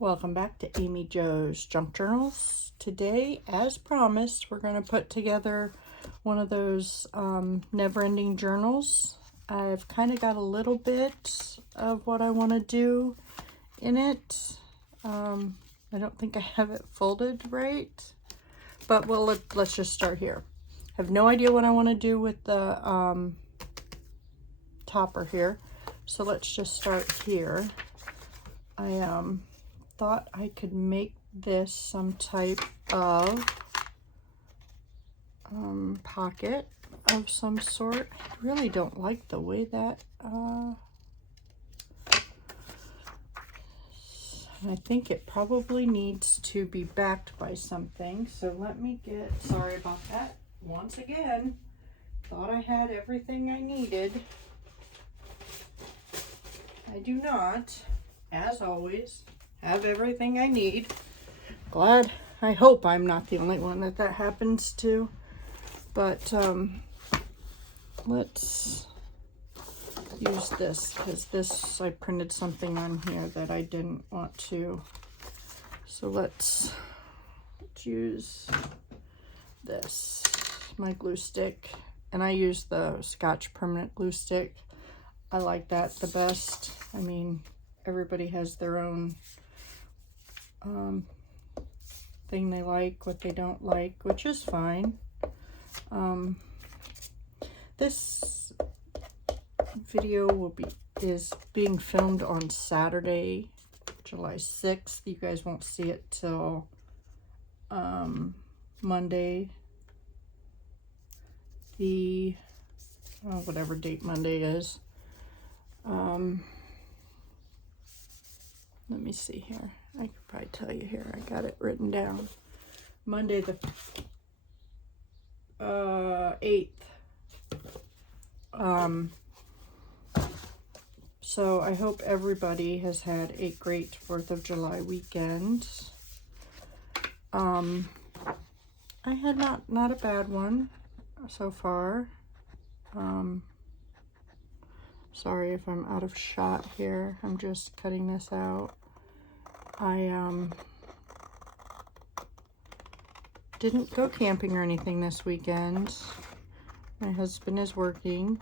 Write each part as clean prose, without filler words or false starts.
Welcome back to Amy Jo's Junk Journals. Today, as promised, we're going to put together one of those never-ending journals. I've kind of got a little bit of what I want to do in it. I don't think I have it folded right, but let's just start here. I have no idea what I want to do with the topper here, so let's just start here. I thought I could make this some type of pocket of some sort. I really don't like the way that I think it probably needs to be backed by something, so let me get, sorry about that once again. Thought I had everything I needed. I do not, as always, have everything I need. I hope I'm not the only one that happens to. But let's use this, because I printed something on here that I didn't want to. So let's use this, my glue stick. And I use the Scotch permanent glue stick. I like that the best. I mean, everybody has their own thing they like, what they don't like, which is fine. This video is being filmed on Saturday, July 6th. You guys won't see it till Monday, whatever date Monday is. Let me see here. I could probably tell you here. I got it written down. Monday the 8th. So I hope everybody has had a great 4th of July weekend. I had not a bad one so far. Sorry if I'm out of shot here. I'm just cutting this out. I didn't go camping or anything this weekend. My husband is working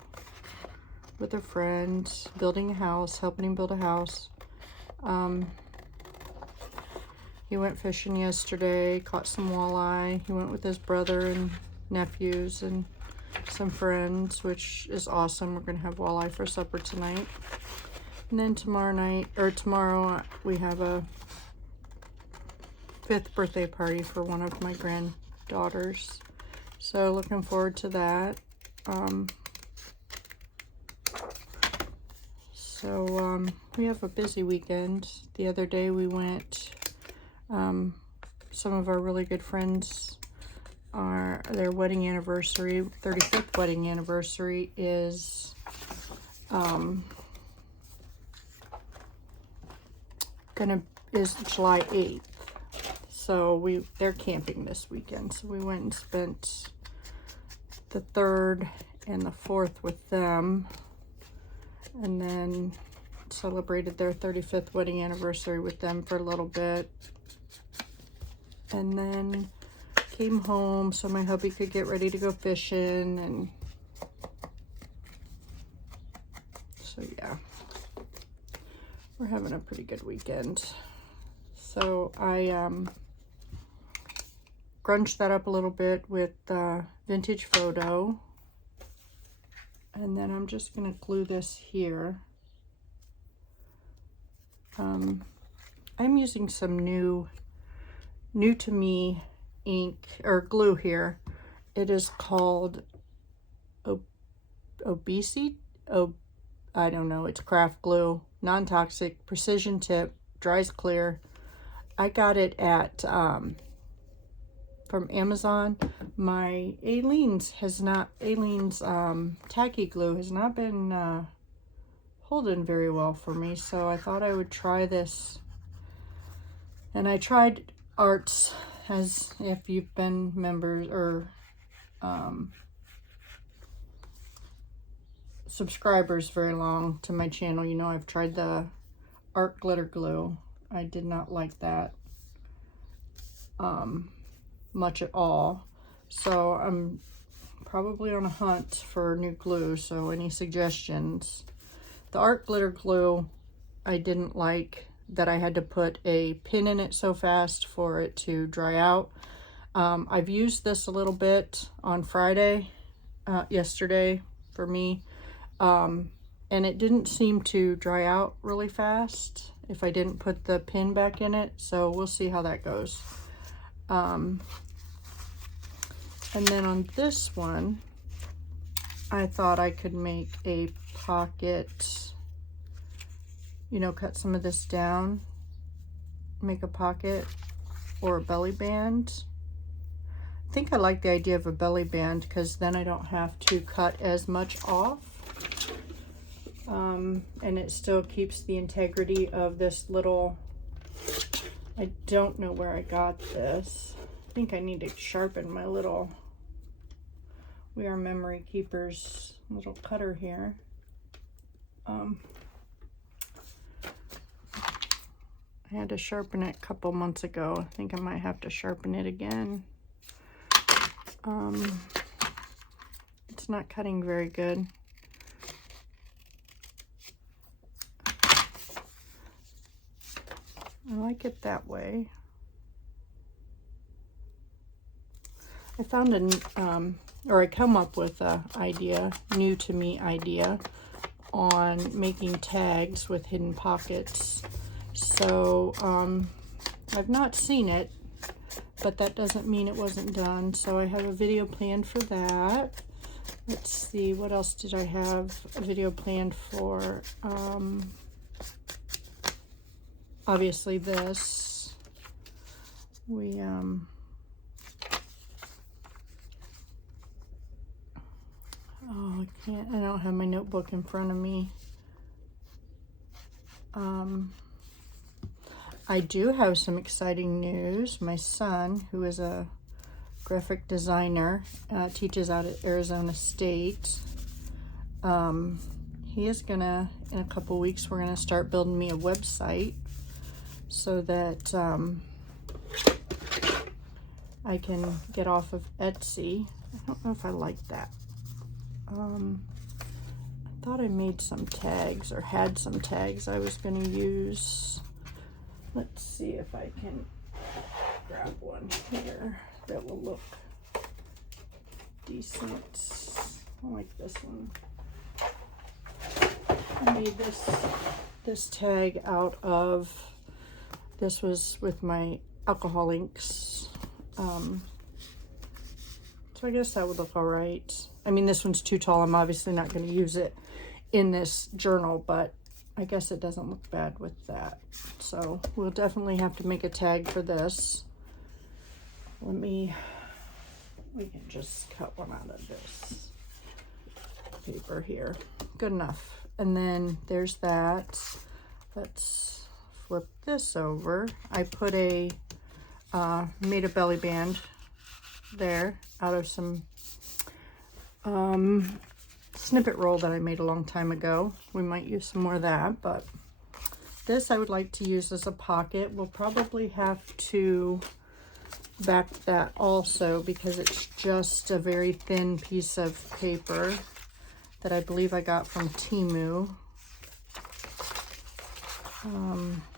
with a friend, building a house, helping him build a house. He went fishing yesterday, caught some walleye. He went with his brother and nephews and some friends, which is awesome. We're gonna have walleye for supper tonight. And then tomorrow we have a 5th birthday party for one of my granddaughters. So looking forward to that. We have a busy weekend. The other day we went, some of our really good friends, their wedding anniversary, 35th wedding anniversary is July 8th. So they're camping this weekend. So we went and spent the 3rd and the 4th with them, and then celebrated their 35th wedding anniversary with them for a little bit, and then came home so my hubby could get ready to go fishing. And so yeah, we're having a pretty good weekend. So I grunged that up a little bit with Vintage Photo, and then I'm just gonna glue this here. I'm using some new to me ink or glue here. It is called Obesity. I don't know. It's craft glue, non-toxic, precision tip, dries clear. I got it at from Amazon. My Aleene's tacky glue has not been holding very well for me, so I thought I would try this. And I tried Arts, as if you've been members or subscribers very long to my channel, you know I've tried the Art glitter glue. I did not like that much at all. So I'm probably on a hunt for new glue, so any suggestions? The art glitter glue, I didn't like that I had to put a pin in it so fast for it to dry out. I've used this a little bit on Friday, yesterday for me, and it didn't seem to dry out really fast if I didn't put the pin back in it, so we'll see how that goes. And then on this one, I thought I could make a pocket, you know, cut some of this down, make a pocket or a belly band. I think I like the idea of a belly band because then I don't have to cut as much off. And it still keeps the integrity of this little, I don't know where I got this. I think I need to sharpen my little We Are Memory Keepers little cutter here. I had to sharpen it a couple months ago. I think I might have to sharpen it again. It's not cutting very good. I like it that way. I found I come up with a idea, new to me idea, on making tags with hidden pockets. So I've not seen it, but that doesn't mean it wasn't done. So I have a video planned for that. Let's see, what else did I have a video planned for? Obviously this. Oh, I don't have my notebook in front of me. I do have some exciting news. My son, who is a graphic designer, teaches out at Arizona State. He is gonna, in a couple weeks, we're gonna start building me a website so that I can get off of Etsy. I don't know if I like that. I thought I made some tags or had some tags I was going to use. Let's see if I can grab one here that will look decent. I like this one. I made this tag out of, this was with my alcohol inks. So I guess that would look all right. I mean, this one's too tall. I'm obviously not going to use it in this journal, but I guess it doesn't look bad with that. So we'll definitely have to make a tag for this. We can just cut one out of this paper here. Good enough. And then there's that. Let's flip this over. I put made a belly band there out of some snippet roll that I made a long time ago. We might use some more of that, but this I would like to use as a pocket. We'll probably have to back that also because it's just a very thin piece of paper that I believe I got from Temu.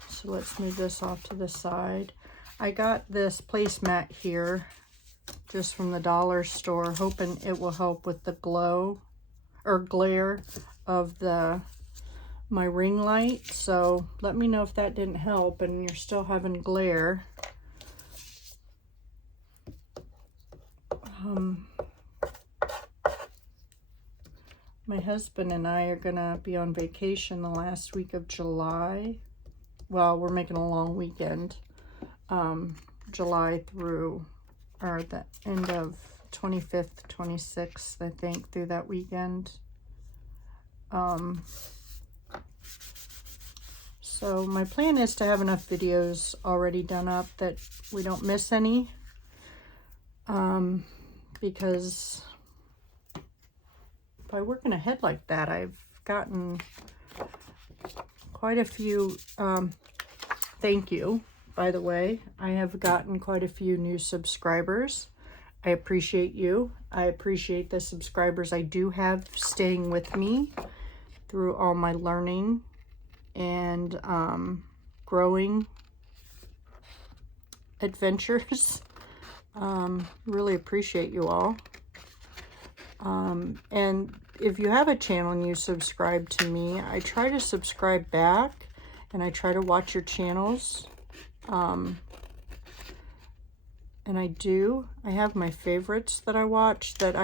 So let's move this off to the side. I got this placemat here just from the dollar store, hoping it will help with the glow or glare of my ring light. So let me know if that didn't help and you're still having glare. My husband and I are gonna be on vacation the last week of July. Well, we're making a long weekend, July through, or the end of 25th, 26th, I think, through that weekend. So my plan is to have enough videos already done up that we don't miss any, because by working ahead like that, I've gotten quite a few thank you, by the way. I have gotten quite a few new subscribers. I appreciate you. I appreciate the subscribers I do have staying with me through all my learning and growing adventures. Really appreciate you all. And if you have a channel and you subscribe to me, I try to subscribe back and I try to watch your channels. And I have my favorites that I watch that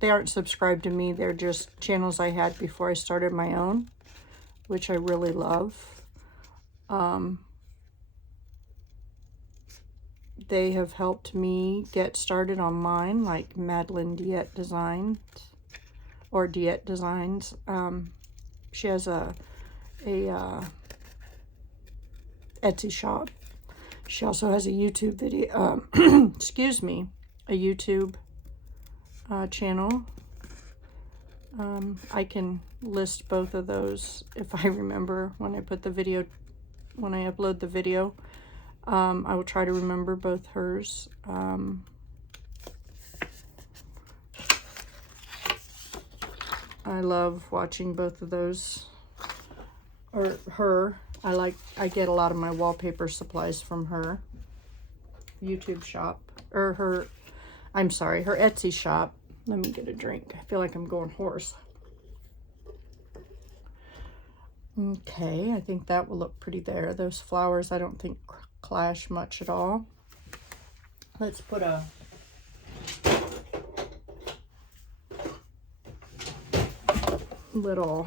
they aren't subscribed to me. They're just channels I had before I started my own, which I really love. They have helped me get started on mine, like Madeline Diet Designs or Diet Designs. She has a Etsy shop. She also has a YouTube video, excuse me, a YouTube channel. I can list both of those if I remember when I upload the video. I will try to remember both hers. I love watching both of those, or her. I get a lot of my wallpaper supplies from her YouTube shop, or her Etsy shop. Let me get a drink. I feel like I'm going hoarse. Okay, I think that will look pretty there. Those flowers I don't think clash much at all. Let's put a little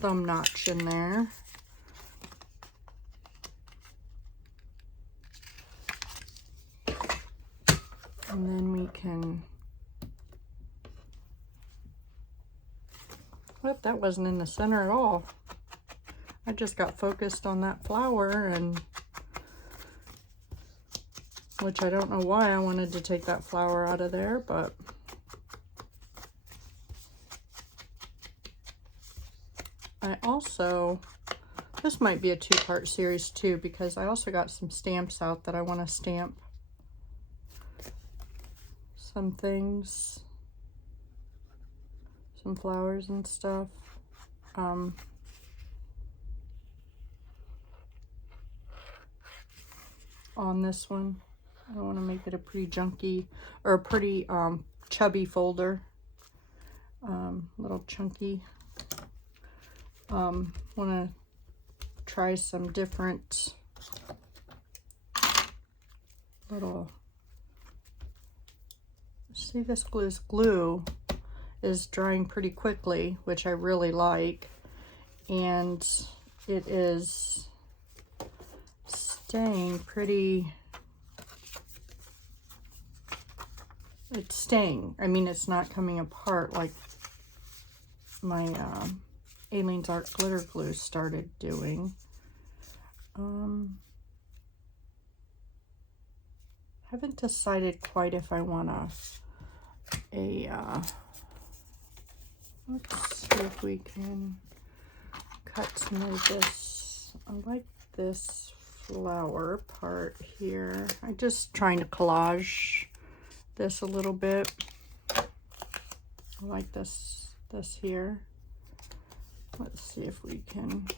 thumb notch in there. And then we can, whoop, that wasn't in the center at all. I just got focused on that flower, and which I don't know why I wanted to take that flower out of there, but I also, this might be a two-part series too, because I also got some stamps out that I want to stamp some things, some flowers and stuff. On this one, I want to make it a pretty junky, or a pretty chubby folder, little chunky. Want to try some different little, see, this glue is drying pretty quickly, which I really like, and it is staying pretty, it's staying. I mean, it's not coming apart like my Aleene's Art glitter glue started doing. Haven't decided quite if I want let's see if we can cut some of this. I like this flower part here. I'm just trying to collage this a little bit. I like this here. Let's see if we can.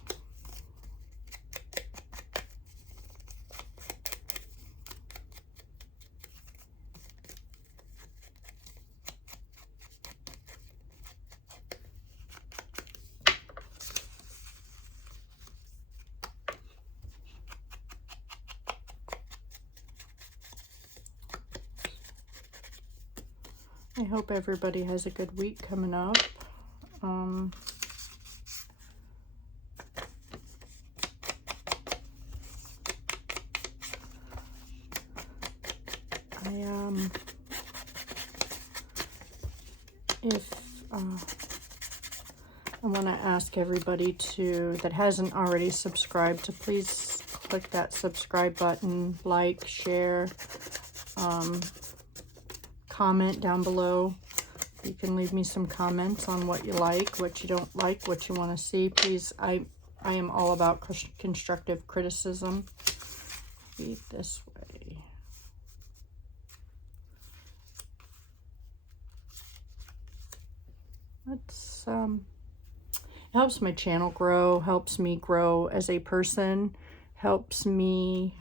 I hope everybody has a good week coming up. I want to ask everybody that hasn't already subscribed to please click that subscribe button, like, share, comment down below. You can leave me some comments on what you like, what you don't like, what you want to see. Please, I I am all about constructive criticism. Feed this way. Let's helps my channel grow, helps me grow as a person, helps me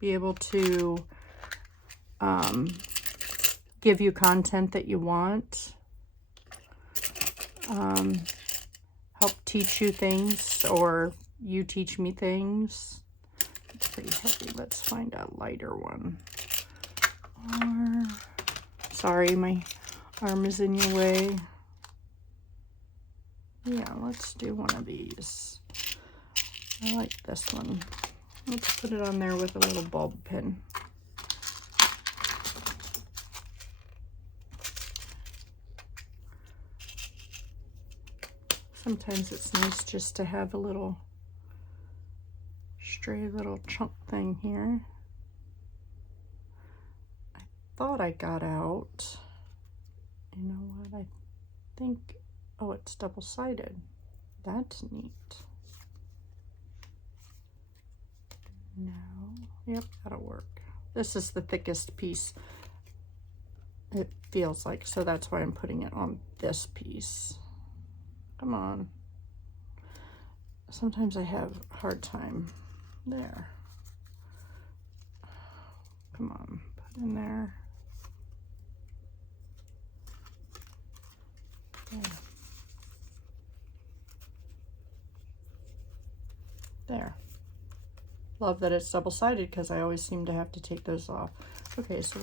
be able to give you content that you want, help teach you things, or you teach me things. It's pretty heavy. Let's find a lighter one. Or, sorry, my arm is in your way. Yeah, let's do one of these. I like this one. Let's put it on there with a little bulb pin. Sometimes it's nice just to have a little stray little chunk thing here. I thought I got out. You know what? I think, oh, it's double-sided. That's neat. No, yep, that'll work. This is the thickest piece, it feels like, so that's why I'm putting it on this piece. Come on. Sometimes I have a hard time. There. Come on, put in there. There. Love that it's double-sided because I always seem to have to take those off. Okay, so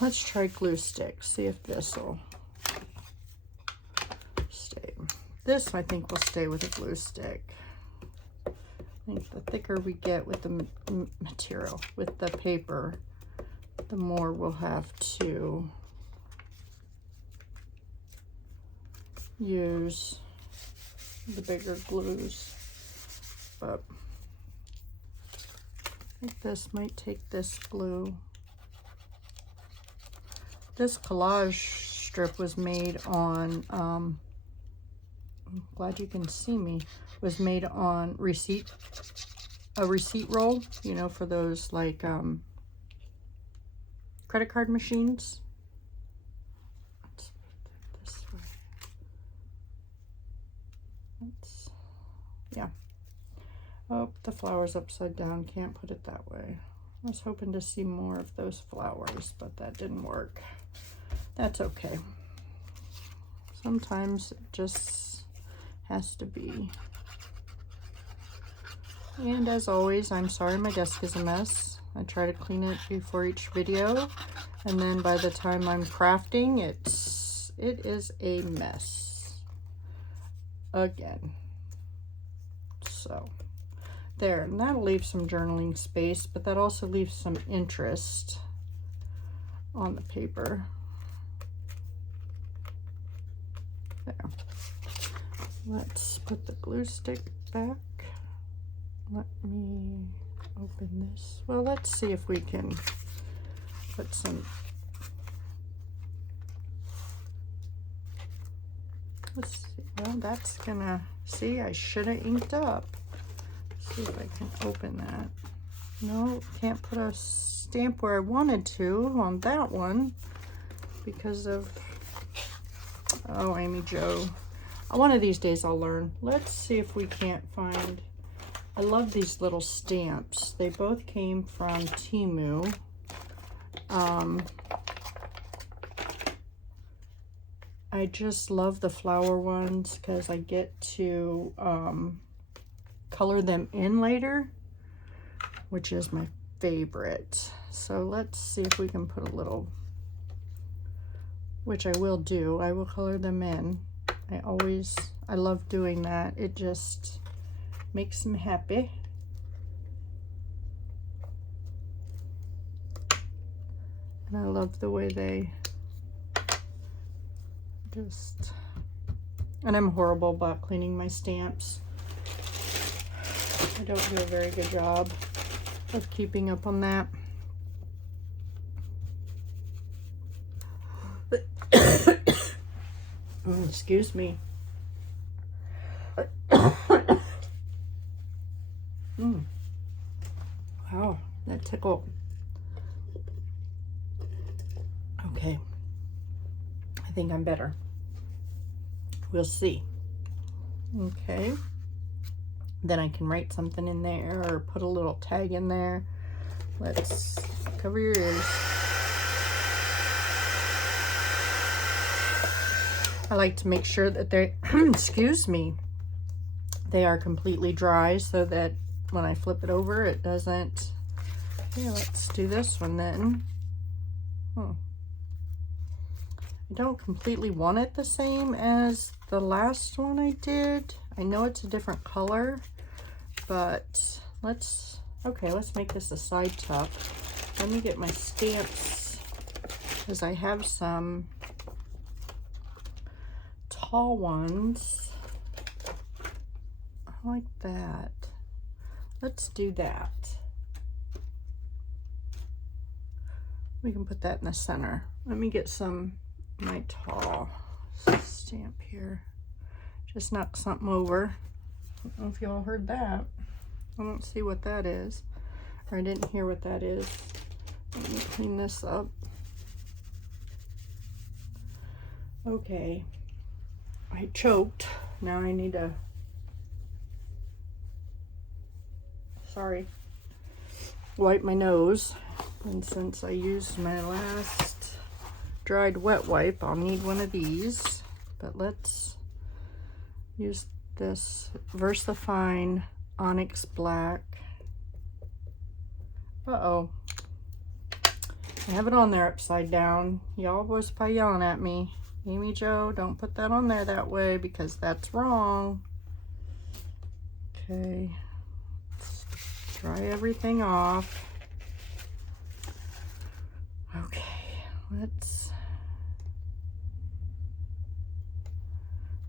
let's try glue stick. See if this will stay. This I think will stay with a glue stick. I think the thicker we get with the material, with the paper, the more we'll have to use the bigger glues. But I think this might take this glue. This collage strip was made on, I'm glad you can see me, was made on a receipt roll, you know, for those like credit card machines. Let's put it this way. Yeah. Oh, the flower's upside down. Can't put it that way. I was hoping to see more of those flowers, but that didn't work. That's okay. Sometimes it just has to be. And as always, I'm sorry my desk is a mess. I try to clean it before each video, and then by the time I'm crafting, it is a mess again. So there, and that'll leave some journaling space, but that also leaves some interest on the paper. There. Let's put the glue stick back. Let me open this. Well, let's see if we can put some, let's see. Well, that's gonna, see, I should have inked up. Let's see if I can open that. No, can't put a stamp where I wanted to on that one because of, oh, Amy Jo. One of these days I'll learn. Let's see if we can't find, I love these little stamps. They both came from Temu. I just love the flower ones because I get to color them in later, which is my favorite. So let's see if we can put a little, which I will do. I will color them in. I love doing that. It just makes me happy. And I love the way they just, and I'm horrible about cleaning my stamps. I don't do a very good job of keeping up on that. Excuse me. that tickle. Okay, I think I'm better. We'll see. Okay, then I can write something in there or put a little tag in there. Let's cover your ears. I like to make sure that they, excuse me, they are completely dry so that when I flip it over, it doesn't. Yeah, let's do this one then. I don't completely want it the same as the last one I did. I know it's a different color, but let's make this a side tuck. Let me get my stamps, because I have some tall ones. I like that. Let's do that. We can put that in the center. Let me get my tall stamp here. Just knock something over. I don't know if y'all heard that. I don't see what that is, or I didn't hear what that is. Let me clean this up. Okay, I choked. Now I need to, wipe my nose. And since I used my last dried wet wipe, I'll need one of these. But let's use this VersaFine Onyx Black. Uh-oh. I have it on there upside down. Y'all was probably yelling at me. Amy Jo, don't put that on there that way because that's wrong. Okay. Let's dry everything off. Okay,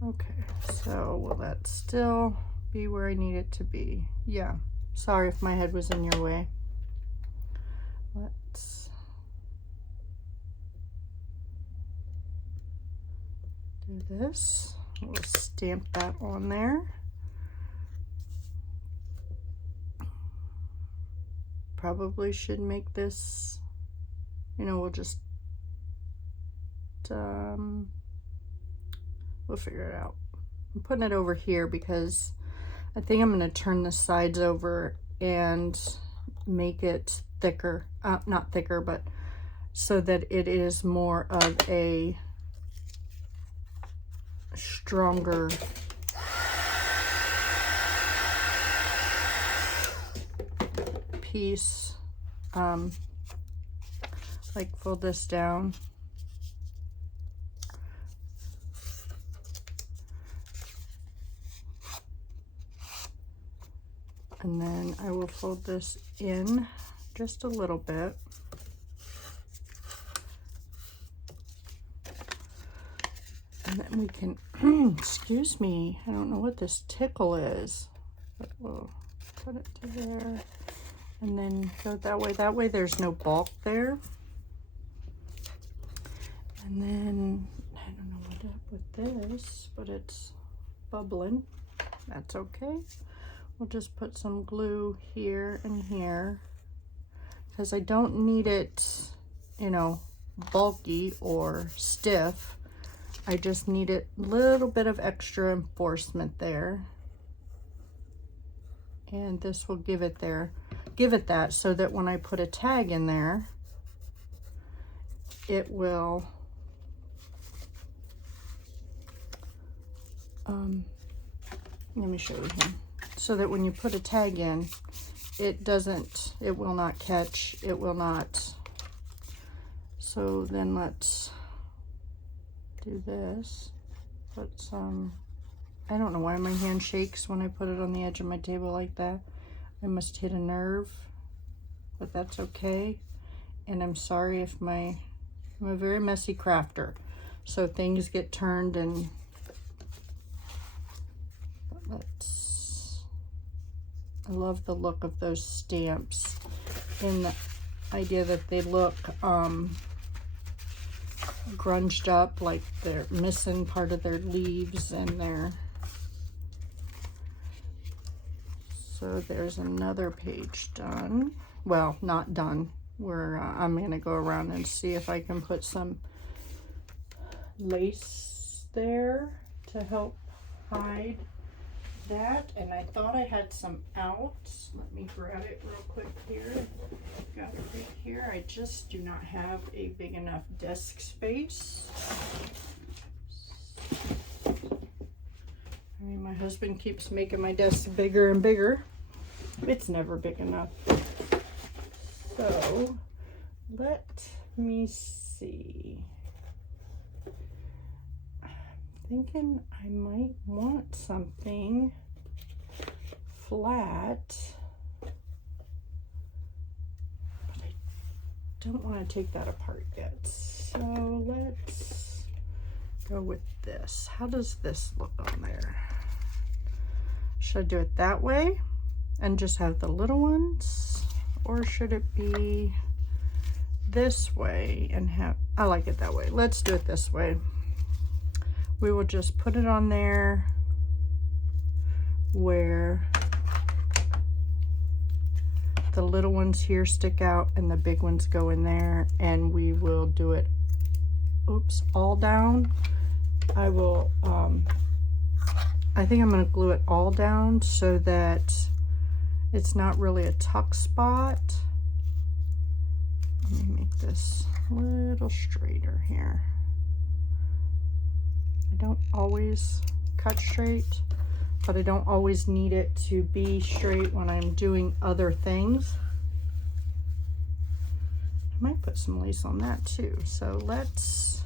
okay, so will that still be where I need it to be? Yeah, sorry if my head was in your way. Let's do this. We'll stamp that on there. Probably should make this, we'll just, we'll figure it out. I'm putting it over here because I think I'm going to turn the sides over and make it thicker, not thicker, but so that it is more of a stronger piece. Like fold this down. And then I will fold this in just a little bit. And then we can, excuse me, I don't know what this tickle is, but we'll put it to there. And then go that way there's no bulk there. And then, I don't know what up with this, but it's bubbling. That's okay. We'll just put some glue here and here, because I don't need it, bulky or stiff. I just need a little bit of extra enforcement there. And this will give it that, so that when I put a tag in there, it will let me show you here. So that when you put a tag in, it will not catch, it will not. So then let's do this. Put some, I don't know why my hand shakes when I put it on the edge of my table like that. I must hit a nerve, but that's okay. And I'm sorry if I'm a very messy crafter, so things get turned. And I love the look of those stamps, and the idea that they look grunged up, like they're missing part of their leaves and their. So there's another page done. well, not done. I'm going to go around and see if I can put some lace there to help hide that. And I thought I had some out. Let me grab it real quick here. Got it right here. I just do not have a big enough desk space. I mean, my husband keeps making my desk bigger and bigger. It's never big enough. So let me see. I'm thinking I might want something flat, but I don't want to take that apart yet. So let's go with this. How does this look on there? Should I do it that way and just have the little ones? Or should it be this way and have, I like it that way. Let's do it this way. We will just put it on there where the little ones here stick out and the big ones go in there, and we will do it, oops, all down. I will, I think I'm going to glue it all down so that it's not really a tuck spot. Let me make this a little straighter here. I don't always cut straight, but I don't always need it to be straight when I'm doing other things. I might put some lace on that too. So let's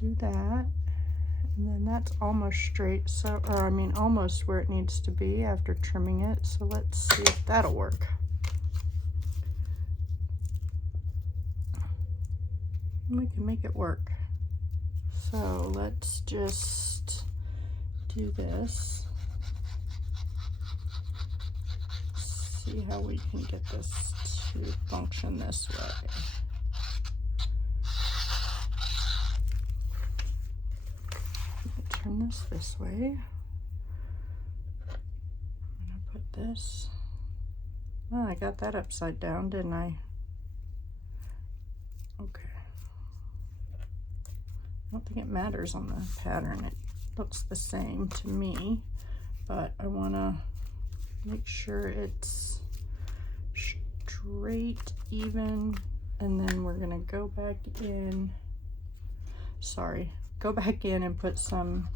do that. And then that's almost straight, so, or I mean almost where it needs to be after trimming it. So let's see if that'll work. We can make it work. So let's just do this. See how we can get this to function this way. Turn this way. I'm gonna put this. Oh, I got that upside down, didn't I? Okay. I don't think it matters on the pattern. It looks the same to me, but I want to make sure it's straight, even, and then we're gonna go back in. Sorry. Go back in and put some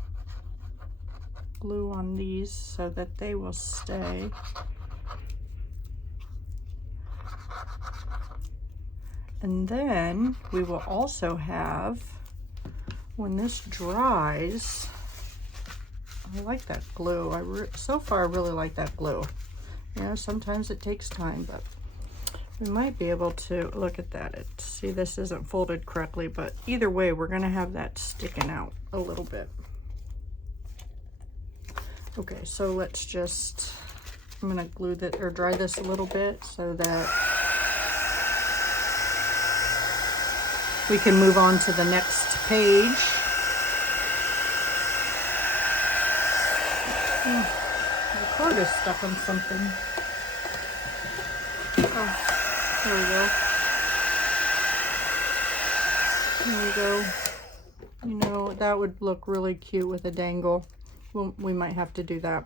glue on these so that they will stay. And then we will also have, when this dries, I like that glue. So far I really like that glue. You know, sometimes it takes time, but we might be able to look at that. See, this isn't folded correctly, but either way, we're gonna have that sticking out a little bit. Okay, so let's just, I'm gonna glue that or dry this a little bit so that we can move on to the next page. Oh, the cord is stuck on something. Oh. There we go. There we go. You know, that would look really cute with a dangle. Well, we might have to do that.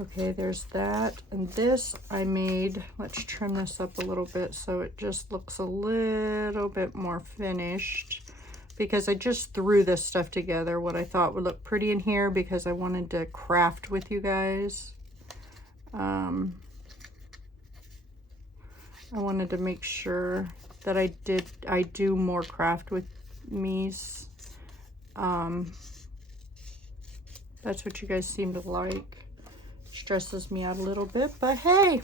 Okay, there's that. And this I made, let's trim this up a little bit so it just looks a little bit more finished, because I just threw this stuff together, what I thought would look pretty in here, because I wanted to craft with you guys. I wanted to make sure that I do more craft with me's. That's what you guys seem to like. Stresses me out a little bit, but hey,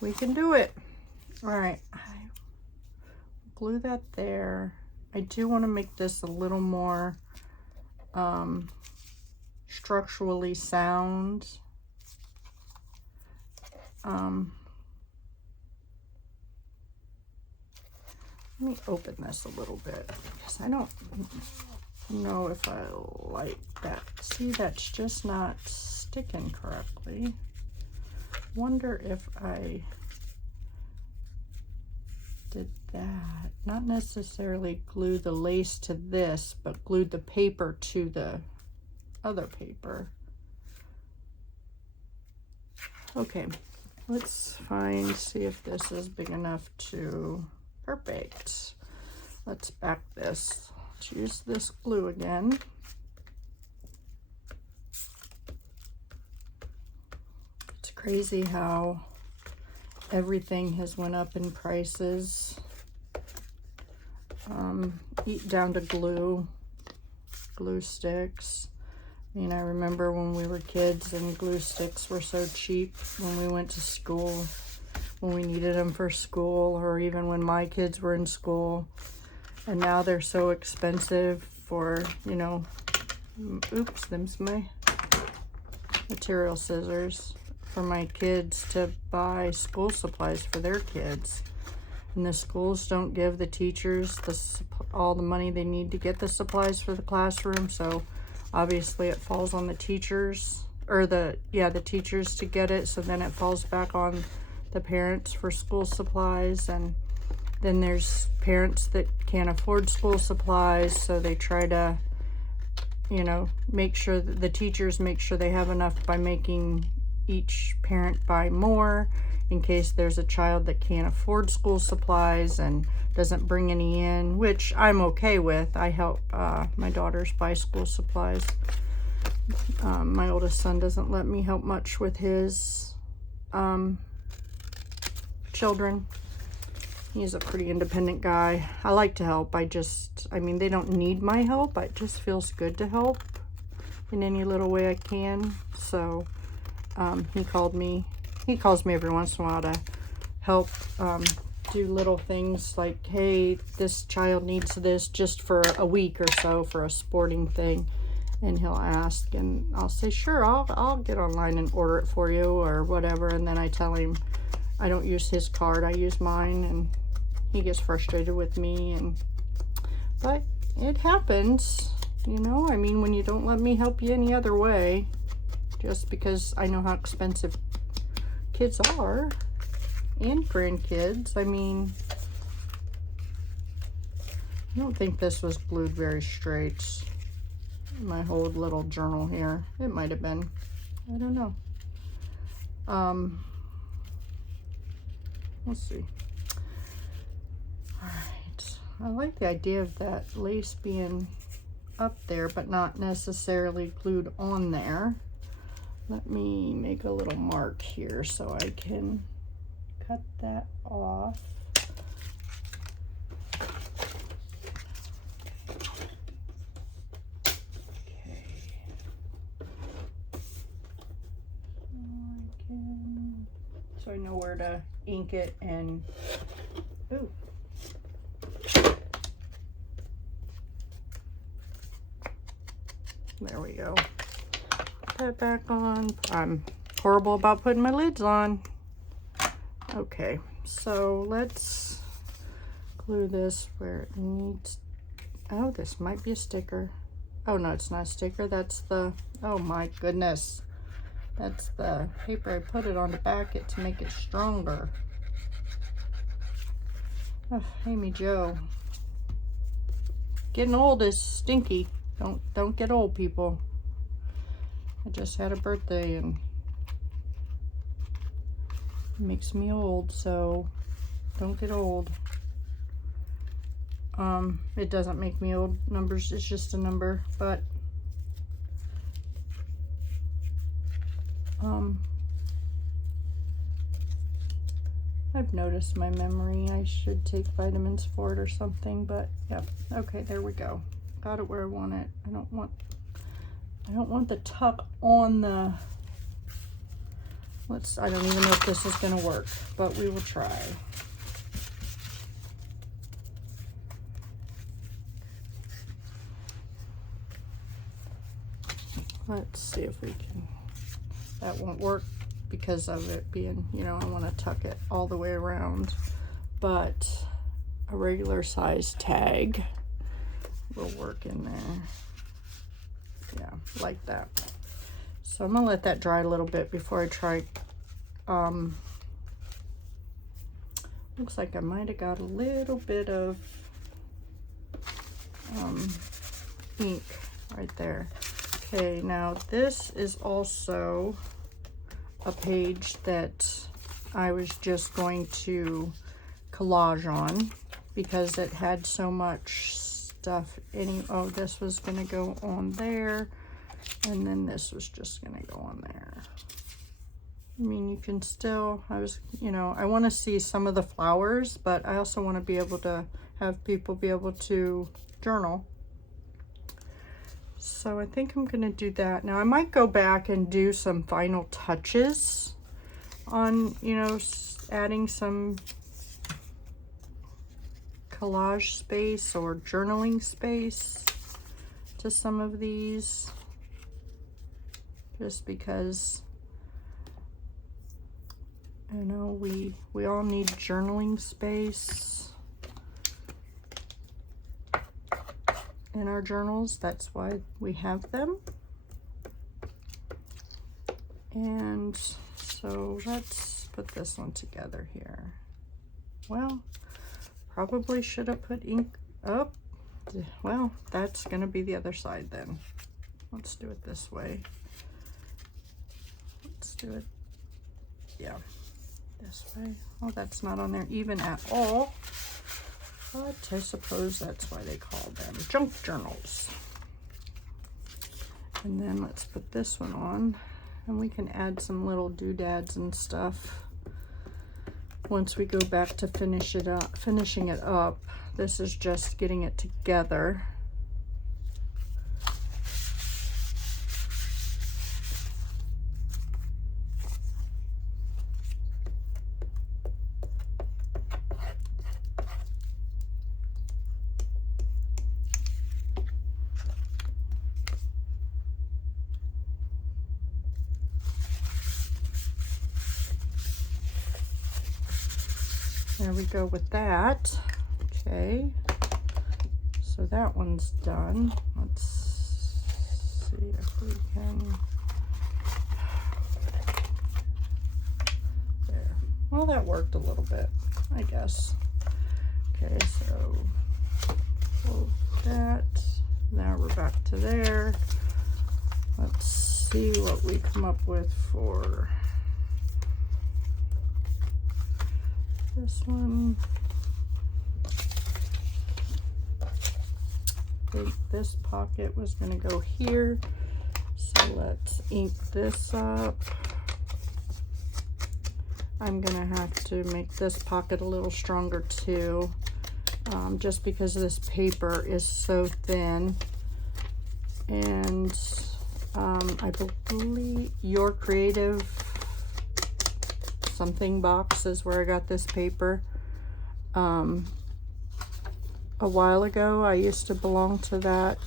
we can do it. All right, I glue that there. I do want to make this a little more structurally sound. Let me open this a little bit because I don't know if I like that. See, that's just not sticking correctly. Wonder if I did that. Not necessarily glue the lace to this, but glued the paper to the other paper. Okay, let's see if this is big enough to, perfect. Let's back this. Let's use this glue again. It's crazy how everything has went up in prices. Eat down to glue sticks. I mean, I remember when we were kids and glue sticks were so cheap when we went to school, when we needed them for school, or even when my kids were in school. And now they're so expensive for, you know, oops, them's my material scissors, for my kids to buy school supplies for their kids. And the schools don't give the teachers all the money they need to get the supplies for the classroom, so obviously it falls on the teachers, or the teachers to get it, so then it falls back on the parents for school supplies. And then there's parents that can't afford school supplies, so they try to, you know, make sure that the teachers make sure they have enough by making each parent buy more in case there's a child that can't afford school supplies and doesn't bring any in, which I'm okay with. I help my daughters buy school supplies. My oldest son doesn't let me help much with his children. He's a pretty independent guy. I like to help. I mean, they don't need my help. It just feels good to help in any little way I can. So he calls me every once in a while to help do little things like, hey, this child needs this just for a week or so for a sporting thing. And he'll ask, and I'll say, sure, I'll get online and order it for you or whatever. And then I tell him I don't use his card, I use mine, and he gets frustrated with me. But it happens, you know. I mean, when you don't let me help you any other way, just because I know how expensive kids are, and grandkids. I mean, I don't think this was glued very straight. My whole little journal here. It might have been. I don't know. Let's see. Alright. I like the idea of that lace being up there, but not necessarily glued on there. Let me make a little mark here so I can cut that off. So I know where to ink it and, ooh. There we go. Put that back on. I'm horrible about putting my lids on. Okay, so let's glue this where it needs. Oh, this might be a sticker. Oh no, it's not a sticker. That's the, oh my goodness. That's the paper I put it on to back it to make it stronger. Oh, Amy Jo. Getting old is stinky. Don't get old, people. I just had a birthday and it makes me old, so don't get old. It doesn't make me old. Numbers, it's just a number, but I've noticed my memory. I should take vitamins for it or something, but yep. Okay, there we go. Got it where I want it. I don't want the tuck on the, I don't even know if this is gonna work, but we will try. Let's see if we can, that won't work because of it being, you know, I want to tuck it all the way around, but a regular size tag will work in there. Yeah, like that. So I'm gonna let that dry a little bit before I try. Looks like I might have got a little bit of ink right there. Okay, now this is also a page that I was just going to collage on because it had so much stuff oh, this was gonna go on there, and then this was just gonna go on there. I mean, you can still, you know, I want to see some of the flowers, but I also want to be able to have people be able to journal. So I think I'm going to do that. Now I might go back and do some final touches on, you know, adding some collage space or journaling space to some of these, just because, you know, we all need journaling space in our journals. That's why we have them. And so let's put this one together here. Well, probably should have put ink up. Well, that's gonna be the other side then. Let's do it this way. Let's do it, yeah, this way. Oh, that's not on there even at all. But I suppose that's why they call them junk journals. And then let's put this one on, and we can add some little doodads and stuff once we go back to finishing it up. This is just getting it together. There we go with that. Okay, so that one's done. Let's see if we can. There. Well, that worked a little bit, I guess. Okay, so close that. Now we're back to there. Let's see what we come up with for this one. I think this pocket was going to go here, so let's ink this up. I'm going to have to make this pocket a little stronger too, just because this paper is so thin. And I believe Your Creative something box is where I got this paper. A while ago, I used to belong to that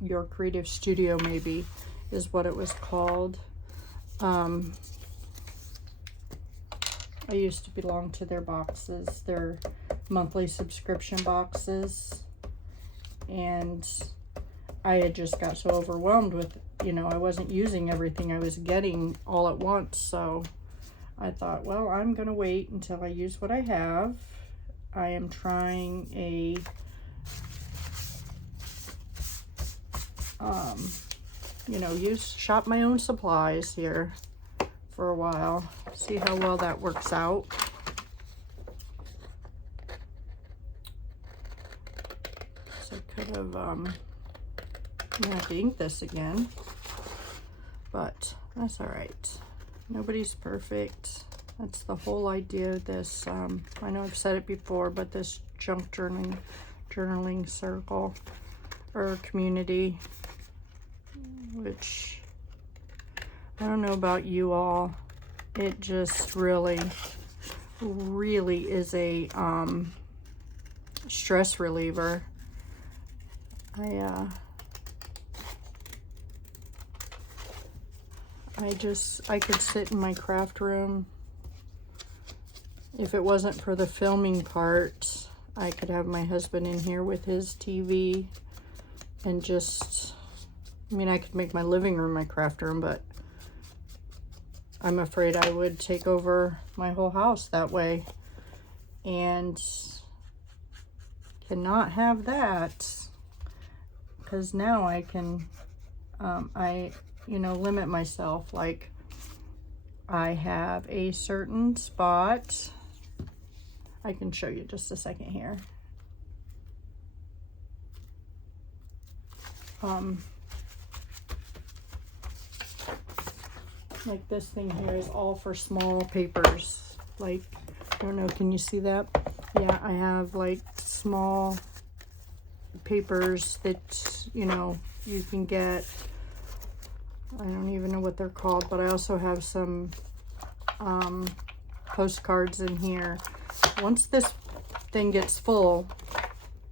Your Creative Studio, maybe is what it was called. I used to belong to their boxes, their monthly subscription boxes, and I had just got so overwhelmed with, you know, I wasn't using everything I was getting all at once, so I thought, well, I'm gonna wait until I use what I have. I am trying a you know, shop my own supplies here for a while, see how well that works out. So I could have I have to ink this again, but that's all right. Nobody's perfect. That's the whole idea of this. I know I've said it before, but this junk journaling circle or community, which I don't know about you all, it just really is a stress reliever. I could sit in my craft room. If it wasn't for the filming part, I could have my husband in here with his TV and just, I mean, I could make my living room my craft room, but I'm afraid I would take over my whole house that way, and cannot have that, because now I can, you know, limit myself. Like, I have a certain spot. I can show you just a second here. Like this thing here is all for small papers. Like, I don't know, can you see that? Yeah, I have like small papers that, you know, you can get. I don't even know what they're called, but I also have some postcards in here. Once this thing gets full,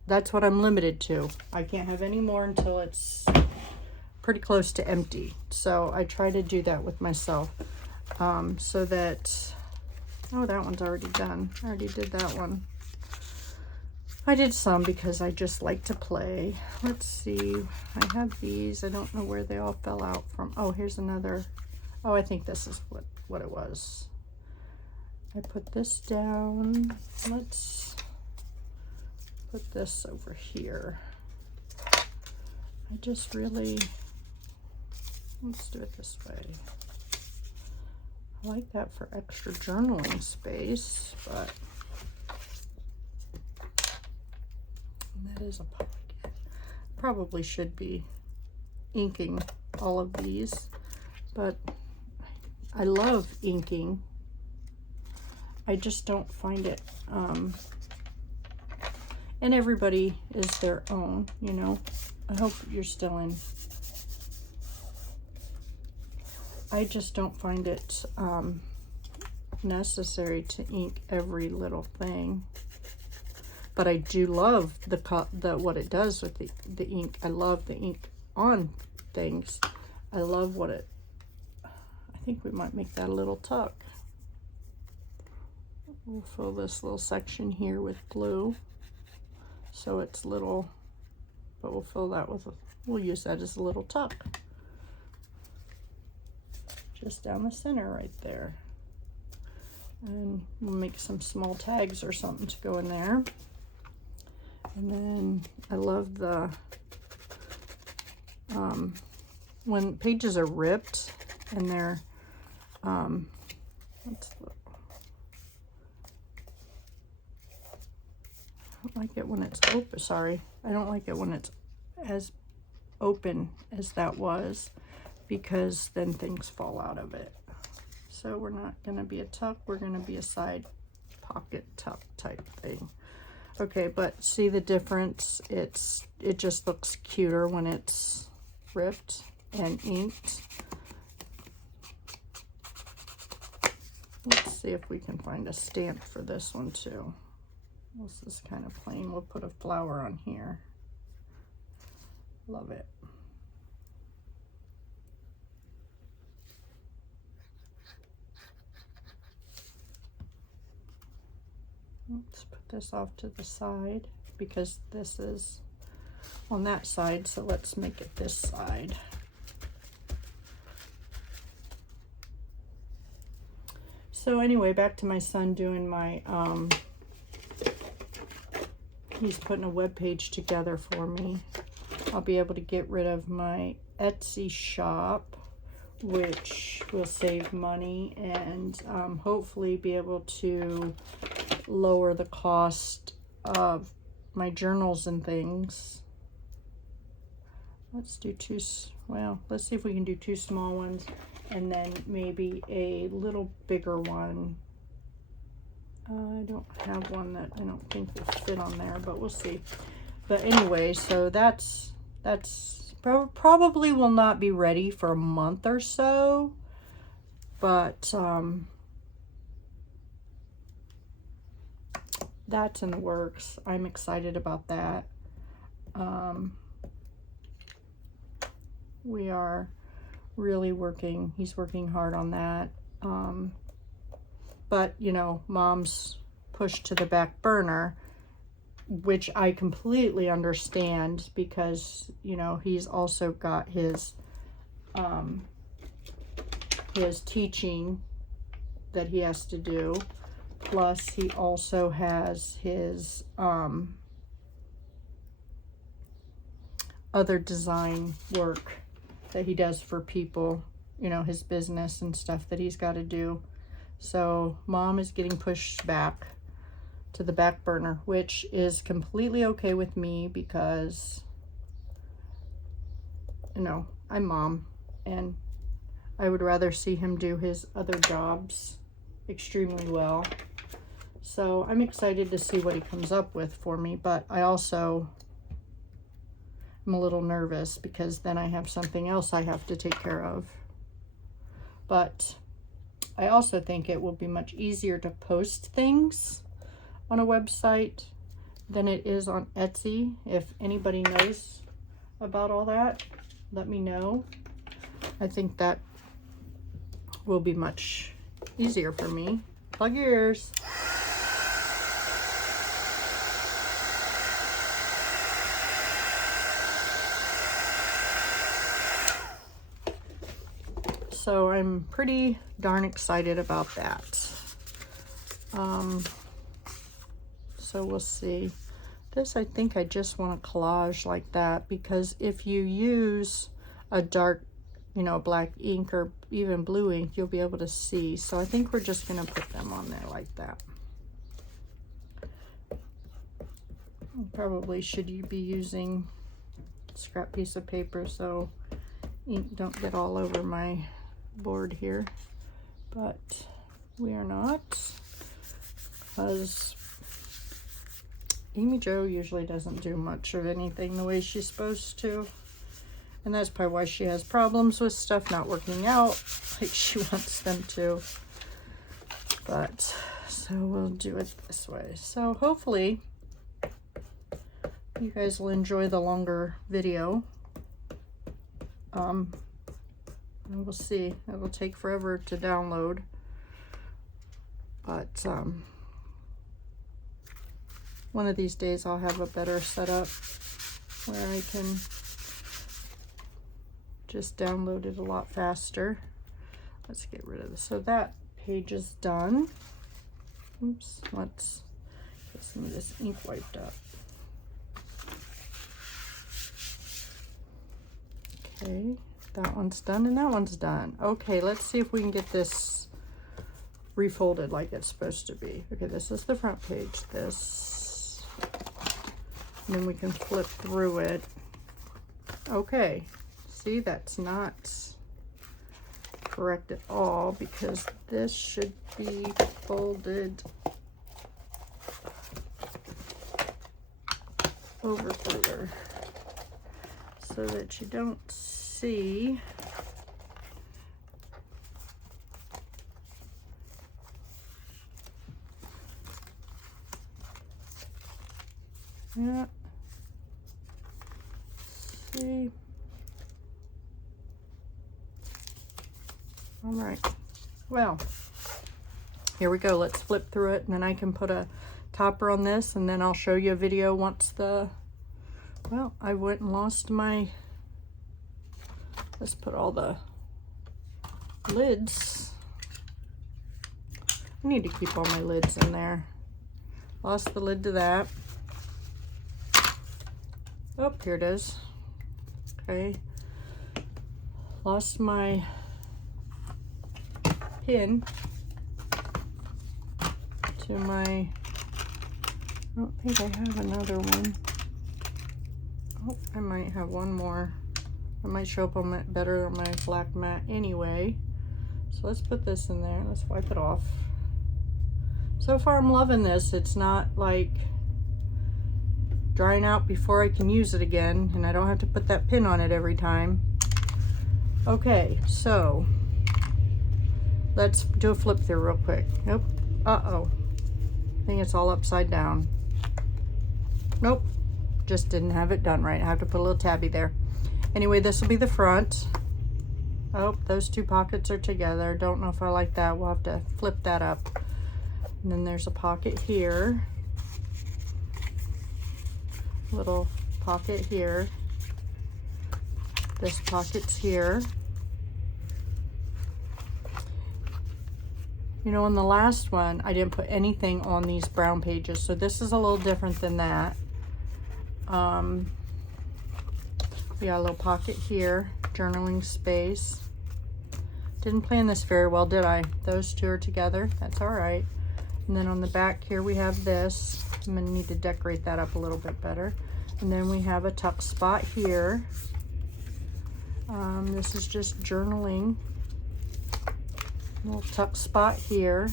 that's what I'm limited to. I can't have any more until it's pretty close to empty. So I try to do that with myself, so that, oh, that one's already done. I already did that one. I did some because I just like to play. Let's see. I have these. I don't know where they all fell out from. Oh, here's another. Oh, I think this is what it was. I put this down. Let's put this over here. I just really, let's do it this way. I like that for extra journaling space, but that is a pocket. Probably should be inking all of these, but I love inking. I just don't find it, and everybody is their own, you know. I hope you're still in. I just don't find it necessary to ink every little thing. But I do love the what it does with the ink. I love the ink on things. I love what it, I think we might make that a little tuck. We'll fill this little section here with glue, so it's little, but we'll fill that with, we'll use that as a little tuck. Just down the center right there. And we'll make some small tags or something to go in there. And then I love the, when pages are ripped and they're, let's look. I don't like it when it's open, sorry. I don't like it when it's as open as that was, because then things fall out of it. So we're not gonna be a tuck, we're gonna be a side pocket tuck type thing. Okay, but see the difference? It just looks cuter when it's ripped and inked. Let's see if we can find a stamp for this one too. This is kind of plain. We'll put a flower on here. Love it. Let's put this off to the side because this is on that side, so let's make it this side. So anyway, back to my son doing my, he's putting a web page together for me. I'll be able to get rid of my Etsy shop, which will save money, and hopefully be able to lower the cost of my journals and things. Let's do two, well, let's see if we can do two small ones and then maybe a little bigger one. I don't have one that I don't think will fit on there, but we'll see. But anyway, so that's probably will not be ready for a month or so, but that's in the works. I'm excited about that. We are really working, he's working hard on that. But, you know, Mom's pushed to the back burner which I completely understand because, you know, he's also got his teaching that he has to do. Plus he also has his other design work that he does for people, you know, his business and stuff that he's got to do. So Mom is getting pushed back to the back burner, which is completely okay with me because, you know, I'm Mom and I would rather see him do his other jobs extremely well. So I'm excited to see what he comes up with for me, but I also am a little nervous because then I have something else I have to take care of. But I also think it will be much easier to post things on a website than it is on Etsy. If anybody knows about all that, let me know. I think that will be much easier for me. Plug your ears. So I'm pretty darn excited about that. So we'll see. This, I think I just want to collage like that because if you use a dark, you know, black ink or even blue ink, you'll be able to see. So I think we're just going to put them on there like that. Probably should you be using a scrap piece of paper so ink don't get all over my board here, but we are not, because Amy Jo usually doesn't do much of anything the way she's supposed to, and that's probably why she has problems with stuff not working out like she wants them to. But so we'll do it this way. So hopefully you guys will enjoy the longer video. And we'll see. It will take forever to download, but one of these days I'll have a better setup where I can just download it a lot faster. Let's get rid of this. So that page is done. Oops, let's get some of this ink wiped up. Okay, that one's done and that one's done. Okay, let's see if we can get this refolded like it's supposed to be. Okay, this is the front page, this, and then we can flip through it. Okay, see, that's not correct at all because this should be folded over further so that you don't see yeah. See. All right. Well, here we go. Let's flip through it, and then I can put a topper on this, and then I'll show you a video once the, well, I went and lost my, let's put all the lids. I need to keep all my lids in there. Lost the lid to that. Oh, here it is. Okay. Lost my pin to my, I don't think I have another one. Oh, I might have one more. I might show up on it better on my black mat anyway. So let's put this in there. Let's wipe it off. So far I'm loving this. It's not like drying out before I can use it again, and I don't have to put that pin on it every time. Okay, so let's do a flip through real quick. Nope. Uh-oh. I think it's all upside down. Nope. Just didn't have it done right. I have to put a little tabby there. Anyway, this will be the front. Oh, those two pockets are together. Don't know if I like that. We'll have to flip that up. And then there's a pocket here. little pocket here. This pocket's here. You know, on the last one, I didn't put anything on these brown pages, so this is a little different than that. We got a little pocket here, journaling space. Didn't plan this very well, did I? Those two are together, that's all right. And then on the back here, we have this. I'm gonna need to decorate that up a little bit better. And then we have a tuck spot here. This is just journaling. Little tuck spot here.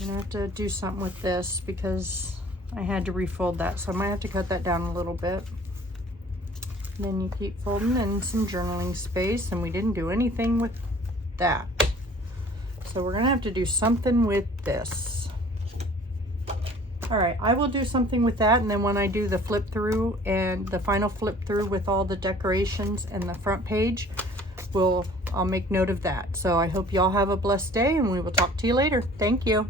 I'm gonna have to do something with this because I had to refold that, so I might have to cut that down a little bit. And then you keep folding in some journaling space, and we didn't do anything with that. So we're gonna have to do something with this. All right, I will do something with that, and then when I do the flip through and the final flip through with all the decorations and the front page, I'll make note of that. So I hope y'all have a blessed day, and we will talk to you later. Thank you.